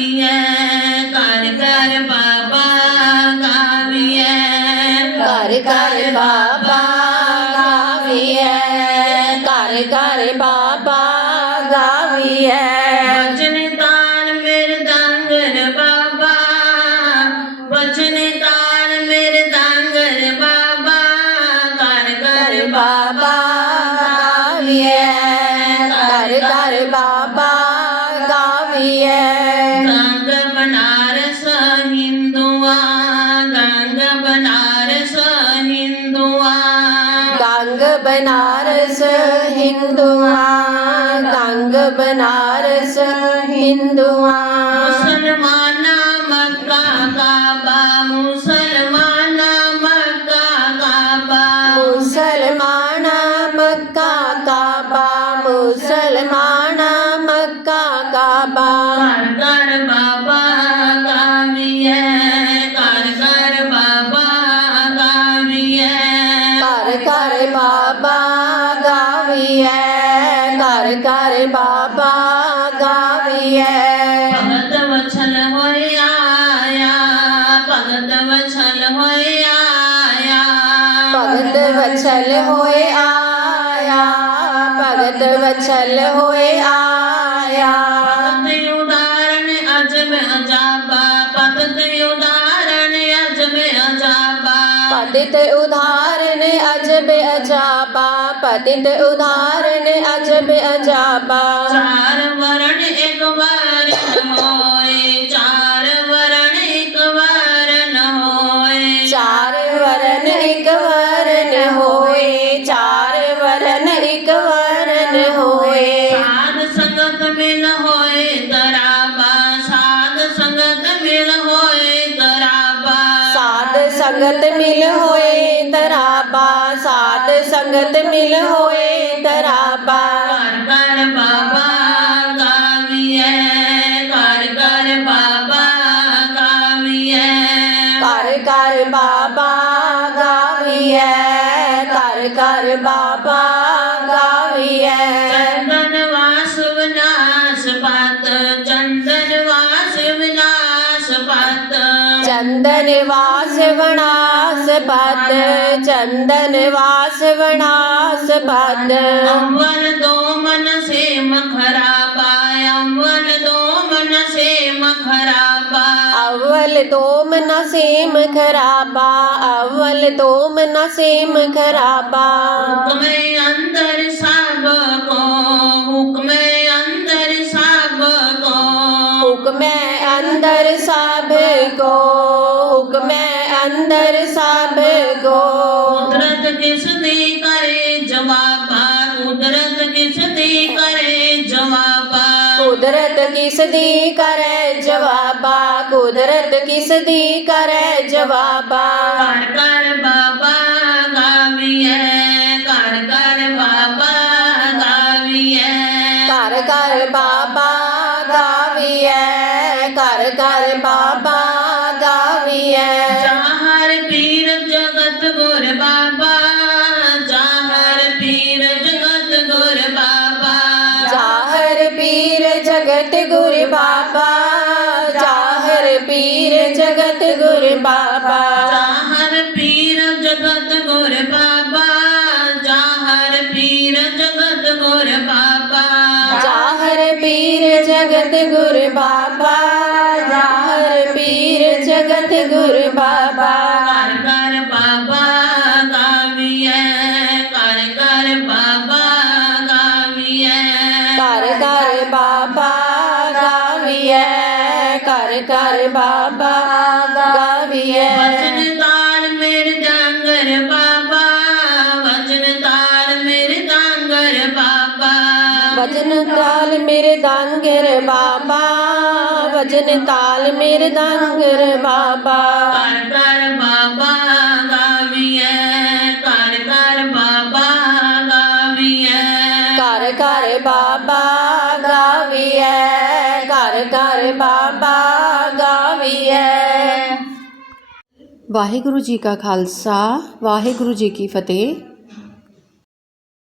ਕਾਵੀਐ ਕਰ ਕਰ ਬਾਬਾ ਕਾਵੀਐ। ਕਰ ਕਰ ਬਾਬਾ ਕਾਵੀਐ ਕਰ ਕਰ ਬਾਬਾ ਗਾਵੀਐ ਵਚਨ ਤਾਲ ਮੇਰੇ ਦੰਗਰ ਬਾਬਾ ਵਚਨ ਤਾਲ ਮੇਰੇ ਦੰਗਰ ਬਾਬਾ। ਕਰ ਕਰ ਬਾਬਾ ਗਾਵੀਐ ਕਰ ਕਰ ਬਾਬਾ ਗਾਵੀਐ ਗੰਗ ਬਨਾਰਸ ਹਿੰਦੂਆਂ ਗੰਗ ਬਨਾਰਸ ਹਿੰਦੂਆਂ। ਗੰਗ ਬਨਾਰਸ ਹਿੰਦੂਆਂ ਗੰਗ ਬਨਾਰਸ ਹਿੰਦੂਆਂ। ਮੁਸਲਮਾਨਾ ਮੱਕਾ ਕਾਬਾ ਮੁਸਲਮਾਨਾ ਮੱਕਾ ਕਾਬਾ ਮੁਸਲਮਾਨਾ ਮੱਕਾ ਕਾਬਾ ਮੁਸਲਮਾਨਾ ਬਾਬਾ। ਕਰ ਕਰ ਬਾਬਾ ਕਾਮੀਏ ਕਰ ਕਰ ਬਾਬਾ ਕਾਮੀਏ ਕਰ ਕਰ ਬਾਬਾ ਗਾਵੀਏ ਕਰ ਕਰ ਬਾਬਾ ਗਾਵੀਏ ਭਗਤ ਵਛਲ ਹੋਏ ਆਇਆ ਭਗਤ ਵਛਲ ਹੋਏ ਆਇਆ। ਭਗਤ ਵਛਲ ਹੋਏ ਆਇਆ ਭਗਤ ਵਛਲ ਹੋਏ ਆਇਆ। पतित उधारन अजब अजाबा पतित उधारन अजब अजाबा चार वरण एक बार ਸੰਗਤ ਮਿਲ ਹੋਏ ਤਰਾਬਾ ਸਾਧ ਸੰਗਤ ਮਿਲ ਹੋਏ ਤਰਾਬਾ। ਕਰ ਕਰ ਬਾਬਾ ਕਾਵੀਏ ਕਰ ਕਰ ਬਾਬਾ ਕਾਵੀਏ ਕਰ ਕਰ ਬਾਬਾ ਗਾਵੀਏ ਕਰ ਕਰ ਬਾਬਾ ਗਾਵੀਏ चंदन वा वनास पद चंदन वास वनास पद अम्बर दो मन से मखरा पाय अम्बर दो मन से मखरा अव्वल दोम सेम खराबा अव्वल दोम सेम खराबा हुक्म अंदर सबको हुक्म अंदर सबको हुक्म अंदर सबको ਅੰਦਰ ਸਭ ਕੋ। ਕੁਦਰਤ ਕਿਸ ਦੀ ਕਰੇ ਜਵਾਬਾ ਕੁਦਰਤ ਕਿਸ ਦੀ ਕਰੇ ਜਵਾਬਾ। ਕੁਦਰਤ ਕਿਸ ਦੀ ਕਰੇ ਜਵਾਬਾ ਕੁਦਰਤ ਕਿਸ ਦੀ ਕਰੇ ਜਵਾਬਾ। ਕਰ ਕਰ ਬਾਬਾ ਗਾਵੀਏ ਕਰ ਕਰ ਬਾਬਾ ਗਾਵੀਏ ਕਰ ਕਰ ਬਾਬਾ ਗਾਵੀਏ ਕਰ ਕਰ ਬਾਬਾ ਗਾਵੀਏ ਜਗਤ ਗੁਰ ਬਾਬਾ ਜਾਹਰ ਪੀਰ ਜਗਤ ਗੁਰ ਬਾਬਾ। ਜਾਹਰ ਪੀਰ ਜਗਤ ਗੁਰ ਬਾਬਾ ਜਾਹਰ ਪੀਰ ਜਗਤ ਗੁਰ ਬਾਬਾ। ਜਾਹਰ ਪੀਰ ਜਗਤ ਗੁਰ ਬਾਬਾ ਜਾਹਰ ਪੀਰ ਜਗਤ ਗੁਰ ਬਾਬਾ। ਗਾਵੀਐ ਵਚਨ ਤਾਲ ਮੇਰੇ ਡਾਂਗਰ ਬਾਬਾ ਵਚਨ ਤਾਲ ਮੇਰੇ ਡਾਂਗਰ ਬਾਬਾ। ਵਜਨ ਤਾਲ ਮੇਰੇ ਦਾੰਗਰ ਬਾਬਾ ਵਜਨ ਤਾਲ ਮੇਰੇ ਦਾੰਗਰ ਬਾਬਾ। ਘਰ ਘਰ ਬਾਬਾ ਗਾਵੀਐ ਘਰ ਘਰ ਬਾਬਾ ਗਾਵੀਐ ਘਰ ਘਰ ਬਾਬਾ ਗਾਵੀਐ ਘਰ ਘਰ ਬਾਬਾ ਗਾਵੀਐ। ਵਾਹਿਗੁਰੂ ਜੀ ਕਾ ਖਾਲਸਾ ਵਾਹਿਗੁਰੂ ਜੀ ਕੀ ਫਤਿਹ।